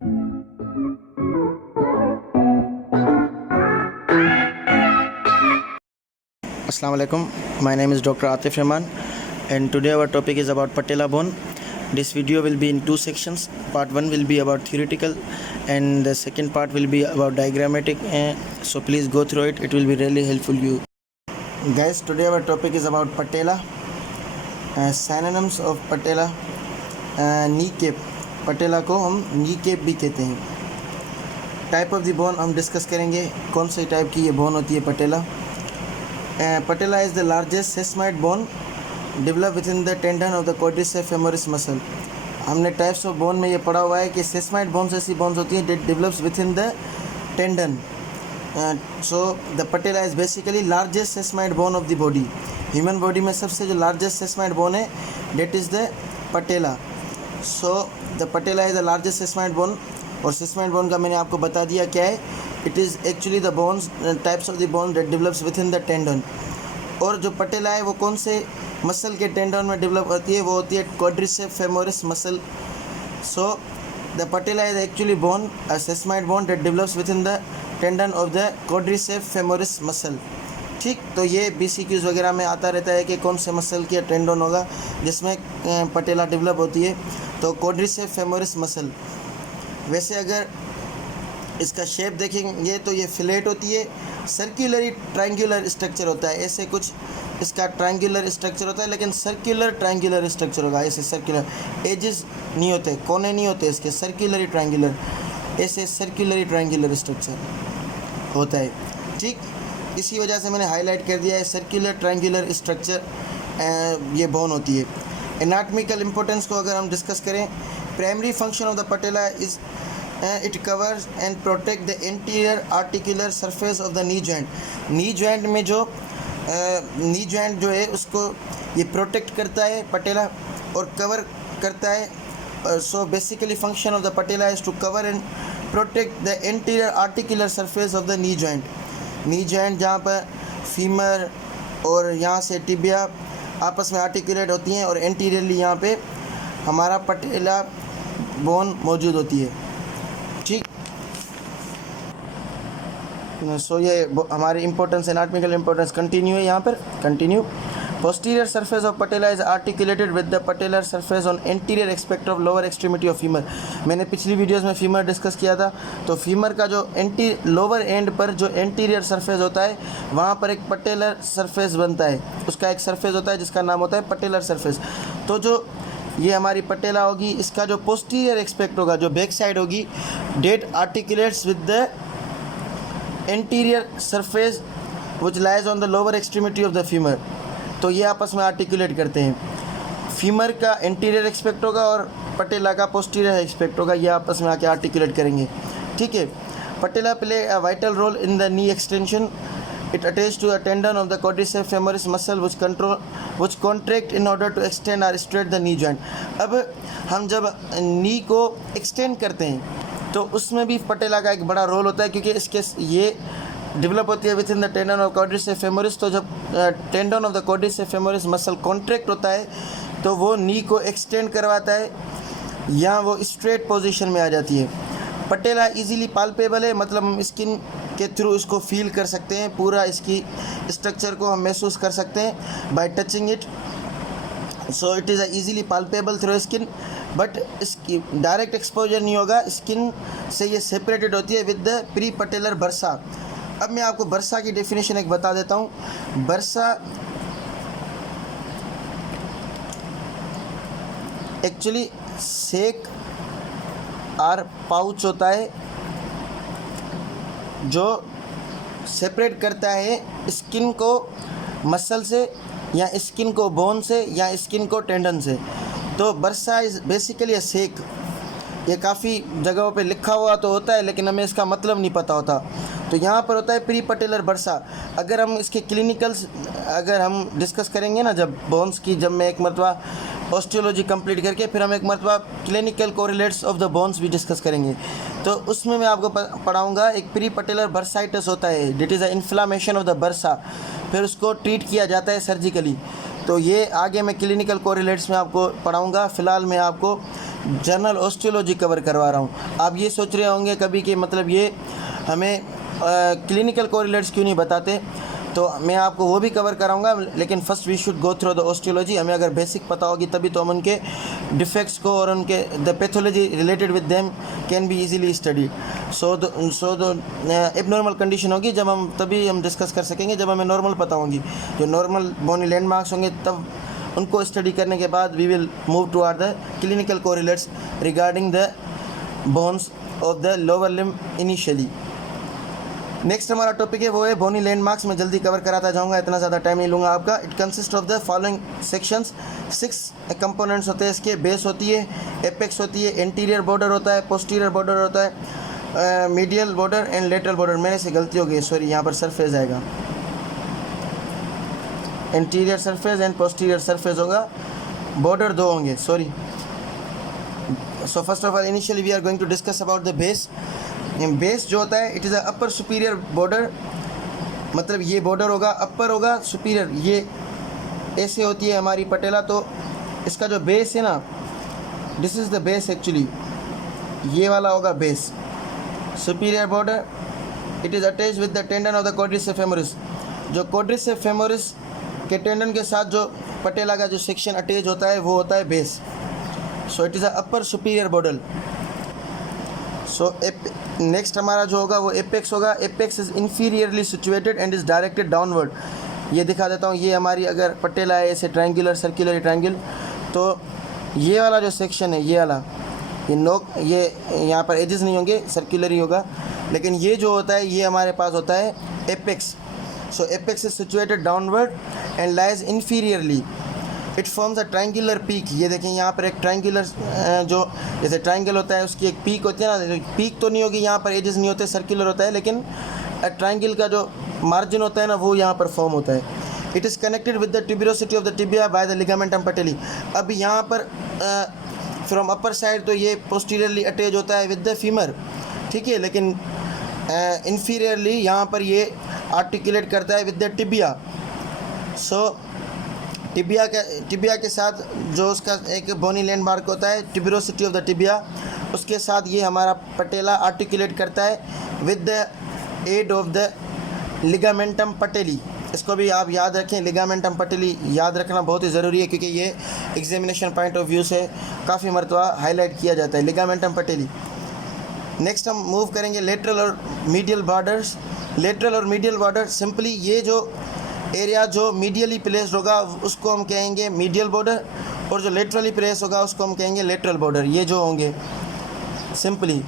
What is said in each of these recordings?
Assalamu alaikum. My name is Dr. Atif Rahman, and today our topic is about patella bone. This video will be in two sections. Part 1 will be about theoretical, and the second part will be about diagrammatic. So please go through it. It will be really helpful you. Guys, today our topic is about patella. Synonyms of patella. Kneecap. patella को हम kneecap भी कहते हैं. Type of the bone हम discuss करेंगे. कौन से type की ये बोन होती है patella. Patella is the largest sesamoid bone developed within the tendon of the quadriceps femoris muscle. हमने टाइप्स ऑफ बोन में ये पढ़ा हुआ है कि sesamoid bones ऐसी bones होती हैं that develops within the tendon. So the patella is basically largest sesamoid bone of the body. Human body में सबसे जो largest sesamoid bone है that is the patella. So the patella is the largest sesamoid bone. और sesamoid bone का मैंने आपको बता दिया क्या है. It is actually the bones types of the bone that develops within the tendon. और जो पटेला है वो कौन से मसल के टेंडन में डेवलप होती है, वो होती है quadriceps femoris muscle. So the patella is actually bone, a sesamoid bone that develops within the tendon of the quadriceps femoris muscle. ठीक, तो ये BCQs वगैरह में आता रहता है कि कौन से मसल की टेंडन होगा जिसमें पटेला डेवलप होती है. तो quadriceps femoris muscle. वैसे अगर इसका शेप देखेंगे तो ये फिलेट होती है. सर्कुलरी ट्रायंगुलर स्ट्रक्चर होता है. ऐसे कुछ इसका ट्रायंगुलर स्ट्रक्चर होता है, लेकिन सर्कुलर ट्रायंगुलर स्ट्रक्चर होगा. ऐसे सर्कुलर एजेस नहीं होते, कोने नहीं होते इसके. सर्कुलरी ट्रायंगुलर, ऐसे सर्कुलरी ट्रायंगुलर स्ट्रक्चर होता है. ठीक, इसी वजह से मैंने हाईलाइट कर दिया है सर्कुलर ट्रायंगुलर स्ट्रक्चर ये बोन होती है. एनाटॉमिकल इंपॉर्टेंस को अगर हम डिस्कस करें, primary function of the patella is it covers and protect the anterior articular surface of the knee joint. knee joint में जो knee joint जो है उसको ये प्रोटेक्ट करता है पटेला और कवर करता है. So basically function of the patella is to cover and protect the anterior articular surface of the knee joint. knee joint जहाँ पर फीमर और यहाँ से टिबिया आपस में आर्टिकुलेट होती हैं और एंटीरियरली यहाँ पे हमारा पटेला बोन मौजूद होती है. ठीक, सो ये हमारी इंपॉर्टेंस एनाटॉमिकल इंपॉर्टेंस कंटिन्यू है. यहाँ पर continue. Posterior surface of patella is articulated with the patellar surface on anterior expect of lower extremity of femur. मैंने पिछली वीडियोस में फीमर डिस्कस किया था. तो फीमर का जो लोअर एंड पर जो एंटीरियर सरफेस होता है वहाँ पर एक पटेलर सरफेस बनता है. उसका एक सरफेस होता है जिसका नाम होता है पटेलर सरफेस. तो जो ये हमारी पटेला होगी, इसका जो पोस्टीरियर एक्सपेक्ट होगा, जो बैक साइड होगी, that articulates with the anterior surface which lies on the lower extremity of the femur. तो ये आपस में आर्टिकुलेट करते हैं. फीमर का एंटीरियर एक्सपेक्ट होगा और पटेला का पोस्टीरियर एक्सपेक्ट होगा. ये आपस में आके आर्टिकुलेट करेंगे. ठीक है. Patella play a vital role in the knee extension. It attaches to a tendon of the quadriceps femoris muscle which contract in order to extend or straight the knee joint. अब हम जब नी को extend करते हैं तो उसमें भी पटेला का एक बड़ा रोल होता है, क्योंकि इसके ये डेवलप होती है with in the tendon of quadriceps femoris. तो जब tendon of the quadriceps femoris muscle contract होता है तो वो नी को एक्सटेंड करवाता है या वो स्ट्रेट पोजीशन में आ जाती है. पटेला इजीली पाल्पेबल है, मतलब हम स्किन के थ्रू इसको फील कर सकते हैं. पूरा इसकी स्ट्रक्चर को हम महसूस कर सकते हैं bye touching it. So it is easily palpable through skin, but इसकी डायरेक्ट एक्सपोजर नहीं होगा. स्किन से ये सेपरेटेड होती है with the pre patellar bursa. अब मैं आपको बर्सा की डेफिनेशन एक बता देता हूँ. बर्सा एक्चुअली सेक और पाउच होता है जो सेपरेट करता है स्किन को मसल से, या स्किन को बोन से, या स्किन को टेंडन से. तो बर्सा इज़ बेसिकली अ सेक. ये काफ़ी जगहों पे लिखा हुआ तो होता है, लेकिन हमें इसका मतलब नहीं पता होता. तो यहाँ पर होता है प्री पटेलर बर्सा. अगर हम इसके क्लिनिकल्स अगर हम डिस्कस करेंगे ना, जब बोन्स की, जब मैं एक मरतबा ऑस्टियोलॉजी कंप्लीट करके फिर हम एक मरतबा clinical correlates of the bones भी डिस्कस करेंगे, तो उसमें मैं आपको पढ़ाऊँगा. एक प्री पटेलर बर्साइटिस होता है, that is a inflammation of the bursa. फिर उसको ट्रीट किया जाता है सर्जिकली. तो ये आगे मैं क्लिनिकल कोरिलेट्स में आपको पढ़ाऊँगा. फ़िलहाल मैं आपको जनरल ऑस्टियोलॉजी कवर करवा रहा हूँ। आप ये सोच रहे होंगे कभी कि मतलब ये हमें क्लिनिकल कोरिलेट्स क्यों नहीं बताते, तो मैं आपको वो भी कवर कराऊंगा, लेकिन first we should go through the osteology. हमें अगर बेसिक पता होगी तभी तो हम उनके डिफेक्ट्स को और उनके the pathology related with them can be easily studied. So the abnormal condition होगी जब हम तभी हम डिस्कस कर सकेंगे जब हमें नॉर्मल पता होंगी। जो नॉर्मल बोनी लैंडमार्क्स होंगे तब उनको स्टडी करने के बाद we will move to our the clinical correlates regarding the bones of the lower limb initially. Next हमारा टॉपिक है वो है बोनी लैंडमार्क्स। मैं जल्दी कवर कराता जाऊंगा, इतना ज़्यादा टाइम नहीं लूँगा आपका। It consist of the following sections. 6 components होते हैं इसके। बेस होती है, एपेक्स होती है, इंटीरियर बॉर्डर होता है, पोस्टीरियर बॉर्डर होता है, medial border and lateral border. मेरे से गलती हो गई, सॉरी, यहाँ पर सरफेस आएगा, interior surface and posterior surface होगा, बॉर्डर 2 होंगे, sorry. So first of all initially we are going to discuss about the base. Base जो होता है it is a upper superior border, मतलब ये बॉर्डर होगा, अपर होगा, सुपीरियर, ये ऐसे होती है हमारी पटेला। तो इसका जो बेस है ना, this is the base actually, ये वाला होगा base, superior border. It is attach with the tendon of the quadriceps femoris. जो क्वाड्रिसेप्स फेमोरिस के टेंडन के साथ जो पटेला का जो सेक्शन अटैच होता है वो होता है base. So it is a upper superior border. So next हमारा जो होगा वो एपेक्स होगा। Apex is inferiorly situated and is directed downward. ये दिखा देता हूँ, ये हमारी अगर पटेला है ऐसे ट्रायंगुलर सर्कुलर ट्रायंगल, तो ये वाला जो सेक्शन है, ये वाला, ये नोक, ये यहाँ पर एजेस नहीं होंगे, सर्कुलर ही होगा, लेकिन ये जो होता है ये हमारे पास होता है apex. So apex is situated downward and lies inferiorly. It forms a triangular peak. ये देखें यहाँ पर एक ट्रायंगुलर जो जैसे ट्रायंगल होता है उसकी एक पीक होती है ना, पीक तो नहीं होगी, यहाँ पर एजेस नहीं होते, सर्कुलर होता है, लेकिन ट्रायंगल का जो मार्जिन होता है ना वो यहाँ पर फॉर्म होता है। It is connected with the tuberosity of the tibia by the ligamentum patellae. अब यहाँ पर फ्रॉम अपर साइड तो ये पोस्टीरियरली अटैच होता है विद द फीमर, ठीक है, लेकिन इन्फीरियरली यहाँ पर ये आर्टिकुलेट करता है with the tibia. So tibia के साथ जो उसका एक बोनी लैंडमार्क होता है, ट्यूबरोसिटी ऑफ द टिबिया, उसके साथ ये हमारा पटेला आर्टिकुलेट करता है with the aid of the ligamentum patellae. इसको भी आप याद रखें, लिगामेंटम पटेली याद रखना बहुत ही ज़रूरी है, क्योंकि ये एग्जामिनेशन पॉइंट ऑफ व्यू से काफ़ी मरतबा हाईलाइट किया जाता है, लिगामेंटम पटेली। नेक्स्ट हम मूव करेंगे लेटरल और मीडियल बॉर्डर्स। लेटरल और मीडियल बॉर्डर, सिंपली ये जो एरिया जो मीडियली प्लेस्ड होगा उसको हम कहेंगे मीडियल बॉर्डर, और जो लेटरली प्लेस होगा उसको हम कहेंगे लेटरल बॉर्डर। ये जो होंगे सिंपली।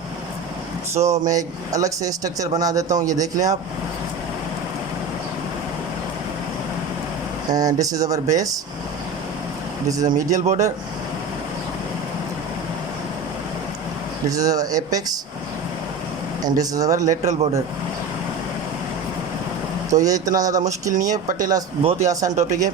सो मैं एक अलग से स्ट्रक्चर बना देता हूँ, ये देख लें आप। And this is our base, this is a medial border, this is our apex and this is our lateral border. तो ये इतना ज़्यादा मुश्किल नहीं है, पटेला बहुत ही आसान टॉपिक है।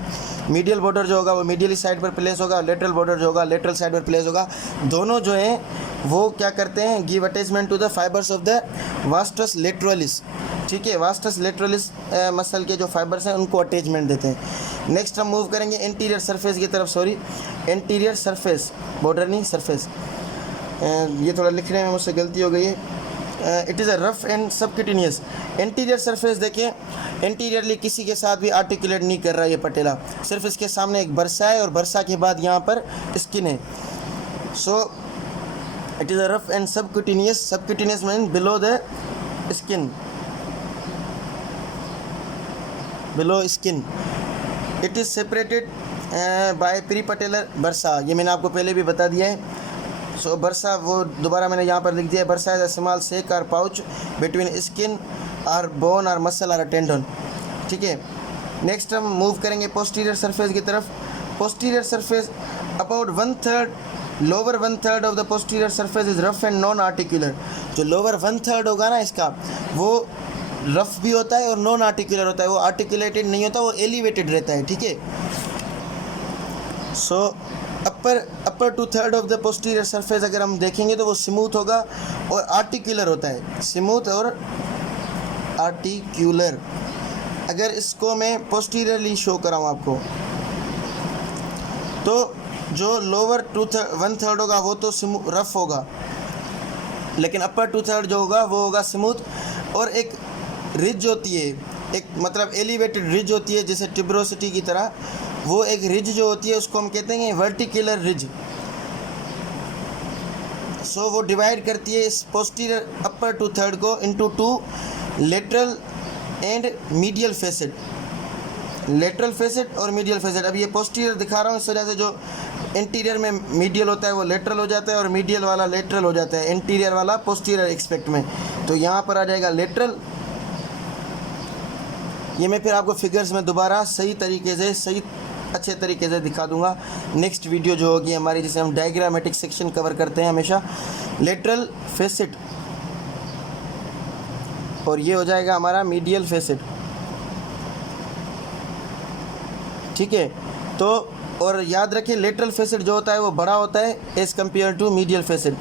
मीडियल बॉर्डर जो होगा वो मीडियली साइड पर प्लेस होगा, लेटरल बॉर्डर जो होगा लेटरल साइड पर प्लेस होगा। दोनों जो हैं वो क्या करते हैं, give attachment to the fibres of the vastus lateralis, ठीक है, वास्टस लेटरलिस मसल के जो फाइबर्स हैं उनको अटैचमेंट देते हैं। नेक्स्ट हम मूव करेंगे इंटीरियर सरफेस की तरफ, सॉरी इंटीरियर सरफेस, बॉर्डर नहीं सरफेस, ये थोड़ा लिखने में मुझसे गलती हो गई है। It is a rough and subcutaneous. Interior surface देखिए, इंटीरियरली किसी के साथ भी आर्टिकुलेट नहीं कर रहा है ये पटेला, सिर्फ इसके सामने एक बरसा है और बरसा के बाद यहाँ पर स्किन है। So it is a rough and subcutaneous. Subcutaneous mean below the skin, below skin. It is separated by pre patellar बरसा, ये मैंने आपको पहले भी बता दिया है। सो बरसा वो दोबारा मैंने यहाँ पर लिख दिया है, बरसा इज अ स्मॉल सेक और पाउच बिटवीन स्किन और बोन और मसल और टेंडन, ठीक है। नेक्स्ट हम मूव करेंगे पोस्टीरियर सरफेस की तरफ। Posterior surface about 1/3, lower 1/3 of the posterior surface is rough and non articular. जो लोअर 1/3 होगा ना इसका, वो रफ भी होता है और नॉन आर्टिकुलर होता है, वो आर्टिकुलेटेड नहीं होता, वो एलिवेटेड रहता है, ठीक है। सो अपर 2/3 ऑफ द पोस्टीरियर सरफेस अगर हम देखेंगे तो वो स्मूथ होगा और आर्टिकुलर होता है, स्मूथ और आर्टिकुलर। अगर इसको मैं पोस्टीरियरली शो कराऊँ आपको, तो जो लोअर 1/3 होगा वो तो रफ होगा, लेकिन अपर 2/3 जो होगा वो होगा स्मूथ। और एक रिज होती है, एक मतलब एलिवेटेड रिज होती है जैसे ट्यूबरोसिटी की तरह, वो एक रिज जो होती है उसको हम कहते हैं वर्टिकुलर रिज। सो वो डिवाइड करती है इस पोस्टीरियर अपर 2/3 को into 2 lateral and medial facet, lateral facet और मीडियल फेसेट। अब ये पोस्टीरियर दिखा रहा हूँ, इस वजह से जो इंटीरियर में मीडियल होता है वो लेटरल हो जाता है और मीडियल वाला लेटरल हो जाता है, इंटीरियर वाला पोस्टीरियर एक्सपेक्ट में। तो यहाँ पर आ जाएगा लेटरल। ये मैं फिर आपको फिगर्स में दोबारा सही तरीके से, सही अच्छे तरीके से दिखा दूंगा नेक्स्ट वीडियो जो होगी हमारी, जिसे हम डायग्रामेटिक सेक्शन कवर करते हैं हमेशा। लेटरल फेसेट और ये हो जाएगा हमारा मीडियल फेसेट, ठीक है। तो और याद रखिए लेटरल फेसेट जो होता है वो बड़ा होता है as compare to medial facet,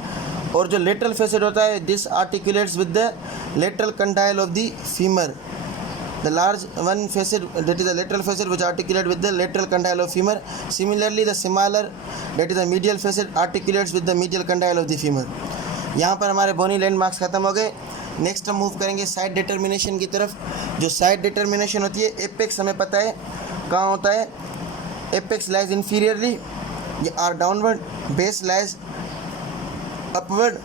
और जो लेटरल फेसेट होता है this articulates with the lateral condyle of the femur. The large one facet, that is the lateral facet, which articulate with the lateral condyle of femur. Similarly, the smaller, that is the medial facet, articulates with the medial condyle of the femur. यहाँ पर हमारे बोनी landmarks खत्म हो गए। Next हम move करेंगे side determination की तरफ। जो साइड डिटर्मिनेशन होती है, एपेक्स हमें पता है कहाँ होता है, apex lies inferiorly or downward, base lies upward.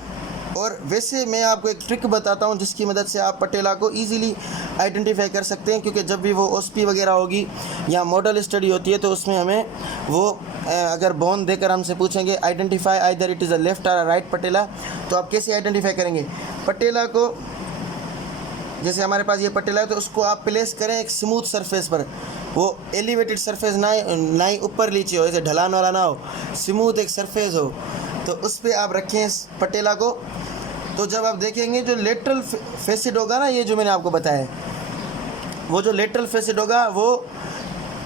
और वैसे मैं आपको एक ट्रिक बताता हूँ जिसकी मदद से आप पटेला को इजीली आइडेंटिफाई कर सकते हैं, क्योंकि जब भी वो ओस्पी वगैरह होगी या मॉडल स्टडी होती है तो उसमें हमें वो अगर बोन देकर हमसे पूछेंगे identify either it is a left और राइट पटेला, तो आप कैसे आइडेंटिफाई करेंगे पटेला को। जैसे हमारे पास ये पटेला है तो उसको आप प्लेस करें एक स्मूथ सरफेस पर, वो एलिवेटेड सरफेस ना ही ऊपर नीचे हो, ऐसे ढलान वाला ना हो, स्मूथ एक सरफेस हो, तो उस पर आप रखें इस पटेला को। तो जब आप देखेंगे जो लेटरल फेसेट होगा ना, ये जो मैंने आपको बताया, वो जो लेटरल फेसेट होगा वो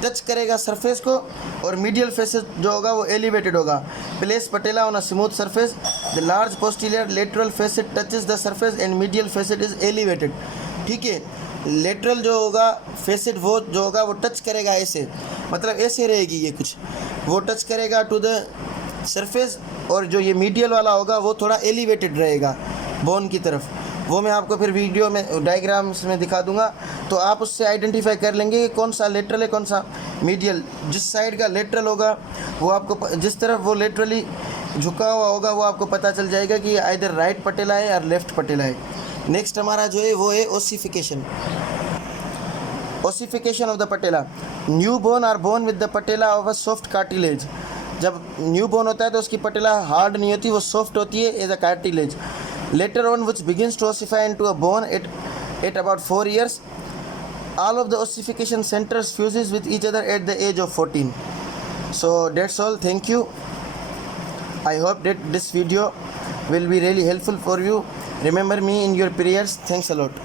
टच करेगा सरफेस को, और मीडियल फेसेट जो होगा वो एलिवेटेड होगा। Place patella on a smooth surface, the large posterior lateral facet touches the surface and medial facet is elevated, ठीक है। लेटरल जो होगा फेसेट वो जो होगा वो टच करेगा ऐसे, मतलब ऐसे रहेगी ये कुछ, वो टच करेगा टू द सरफेस, और जो ये मीडियल वाला होगा वो थोड़ा एलिवेटेड रहेगा बोन की तरफ। वो मैं आपको फिर वीडियो में डायग्राम्स में दिखा दूंगा, तो आप उससे आइडेंटिफाई कर लेंगे कि कौन सा लेटरल है कौन सा मीडियल। जिस साइड का लेटरल होगा वो आपको, जिस तरफ वो लेटरली झुका हुआ होगा वो आपको पता चल जाएगा कि आइदर राइट पटेला है या लेफ्ट पटेला है। नेक्स्ट हमारा जो है वो है ossification. Ossification of the patella. New bone or bone with the patella of a soft cartilage. जब न्यू बोन होता है तो उसकी पटेला हार्ड नहीं होती, वो सॉफ्ट होती है as a cartilage. Later on which begins to ossify into a bone at about 4 years. All of the ossification centers fuses with each other at the age of 14. So that's all. Thank you. I hope that this video will be really helpful for you. Remember me in your prayers. Thanks a lot.